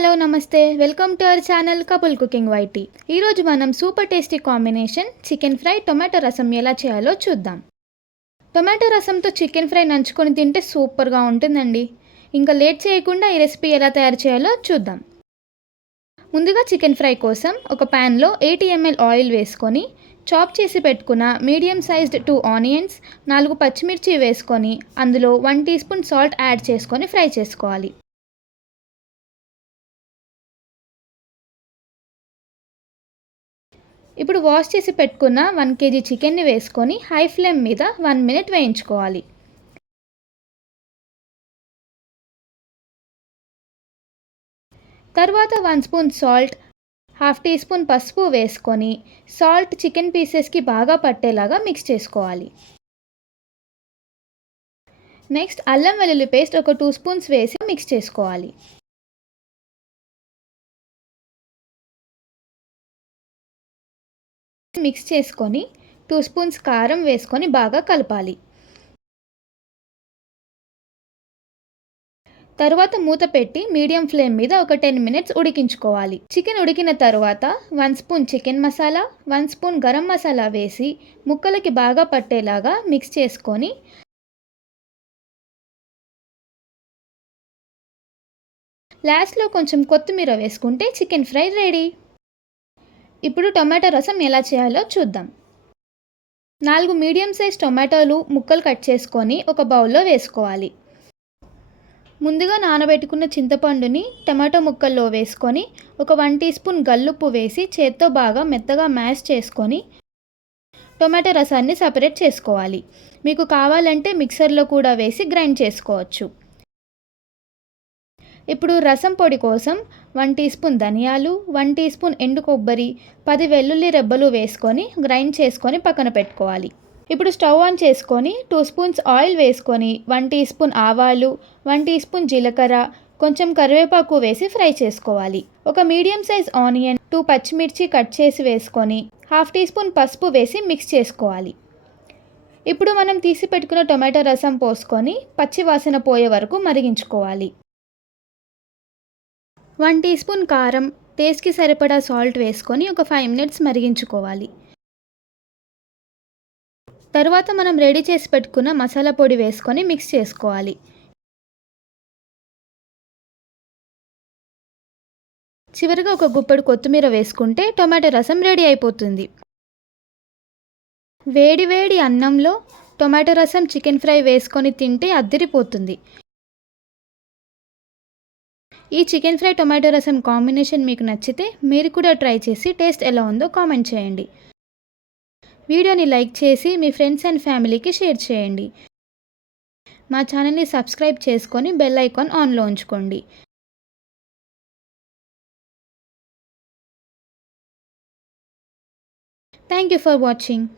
Hello నమస్తే welcome to our channel couple cooking YT. ఈరోజు మనం super tasty combination chicken fry tomato rasam ఎలా చేయాలో చూద్దాం. టొమాటో రసంతో చికెన్ ఫ్రై నంచుకొని తింటే సూపర్గా ఉంటుందండి. ఇంకా లేట్ చేయకుండా ఈ రెసిపీ ఎలా తయారు చేయాలో చూద్దాం. ముందుగా చికెన్ ఫ్రై కోసం ఒక ప్యాన్లో 80 ml ఆయిల్ వేసుకొని చాప్ చేసి పెట్టుకున్న మీడియం సైజ్డ్ 2 ఆనియన్స్, 4 పచ్చిమిర్చి వేసుకొని అందులో 1 టీ స్పూన్ సాల్ట్ యాడ్ చేసుకొని ఫ్రై చేసుకోవాలి. ఇప్పుడు వాష్ చేసి పెట్టుకున్న 1 kg చికెన్ని వేసుకొని హై ఫ్లేమ్ మీద 1 మినిట్ వేయించుకోవాలి. తర్వాత 1 spoon salt, half teaspoon పసుపు వేసుకొని సాల్ట్ చికెన్ పీసెస్కి బాగా పట్టేలాగా మిక్స్ చేసుకోవాలి. నెక్స్ట్ అల్లం వెల్లుల్లి పేస్ట్ ఒక 2 స్పూన్స్ వేసి మిక్స్ చేసుకోవాలి. మిక్స్ చేసుకొని 2 స్పూన్స్ కారం వేసుకొని బాగా కలపాలి. తర్వాత మూత పెట్టి మీడియం ఫ్లేమ్ మీద ఒక 10 మినిట్స్ ఉడికించుకోవాలి. చికెన్ ఉడికిన తర్వాత 1 spoon chicken masala, 1 spoon garam masala వేసి ముక్కలకి బాగా పట్టేలాగా మిక్స్ చేసుకొని లాస్ట్లో కొంచెం కొత్తిమీర వేసుకుంటే చికెన్ ఫ్రై రెడీ. ఇప్పుడు టొమాటో రసం ఎలా చేయాలో చూద్దాం. 4 మీడియం సైజ్ టొమాటోలు ముక్కలు కట్ చేసుకొని ఒక బౌల్లో వేసుకోవాలి. ముందుగా నానబెట్టుకున్న చింతపండుని టమాటో ముక్కల్లో వేసుకొని ఒక 1 టీ స్పూన్ గల్లుప్పు వేసి చేత్తో బాగా మెత్తగా మ్యాష్ చేసుకొని టొమాటో రసాన్ని సపరేట్ చేసుకోవాలి. మీకు కావాలంటే మిక్సర్లో కూడా వేసి గ్రైండ్ చేసుకోవచ్చు. ఇప్పుడు రసం పొడి కోసం 1 టీ స్పూన్ ధనియాలు, 1 టీ స్పూన్ ఎండు కొబ్బరి, 10 వెల్లుల్లి రెబ్బలు వేసుకొని గ్రైండ్ చేసుకొని పక్కన పెట్టుకోవాలి. ఇప్పుడు స్టవ్ ఆన్ చేసుకొని 2 స్పూన్స్ ఆయిల్ వేసుకొని 1 టీ స్పూన్ ఆవాలు, 1 టీ స్పూన్ జీలకర్ర, కొంచెం కరివేపాకు వేసి ఫ్రై చేసుకోవాలి. ఒక మీడియం సైజ్ ఆనియన్, 2 పచ్చిమిర్చి కట్ చేసి వేసుకొని హాఫ్ టీ స్పూన్ పసుపు వేసి మిక్స్ చేసుకోవాలి. ఇప్పుడు మనం తీసి పెట్టుకున్న టొమాటో రసం పోసుకొని పచ్చి వాసన పోయే వరకు మరిగించుకోవాలి. 1 టీ స్పూన్ కారం, టేస్ట్కి సరిపడా సాల్ట్ వేసుకొని ఒక 5 మినిట్స్ మరిగించుకోవాలి. తర్వాత మనం రెడీ చేసి పెట్టుకున్న మసాలా పొడి వేసుకొని మిక్స్ చేసుకోవాలి. చివరిగా ఒక గుప్పెడు కొత్తిమీర వేసుకుంటే టొమాటో రసం రెడీ అయిపోతుంది. వేడి వేడి అన్నంలో టొమాటో రసం చికెన్ ఫ్రై వేసుకొని తింటే అద్దిరిపోతుంది. ఈ చికెన్ ఫ్రై టొమాటో రసం కాంబినేషన్ మీకు నచ్చితే మీరు కూడా ట్రై చేసి టేస్ట్ ఎలా ఉందో కామెంట్ చేయండి. వీడియోని లైక్ చేసి మీ ఫ్రెండ్స్ అండ్ ఫ్యామిలీకి షేర్ చేయండి. మా ఛానల్ని సబ్స్క్రైబ్ చేసుకొని బెల్ ఐకాన్ ఆన్లో ఉంచుకోండి. Thank you for watching.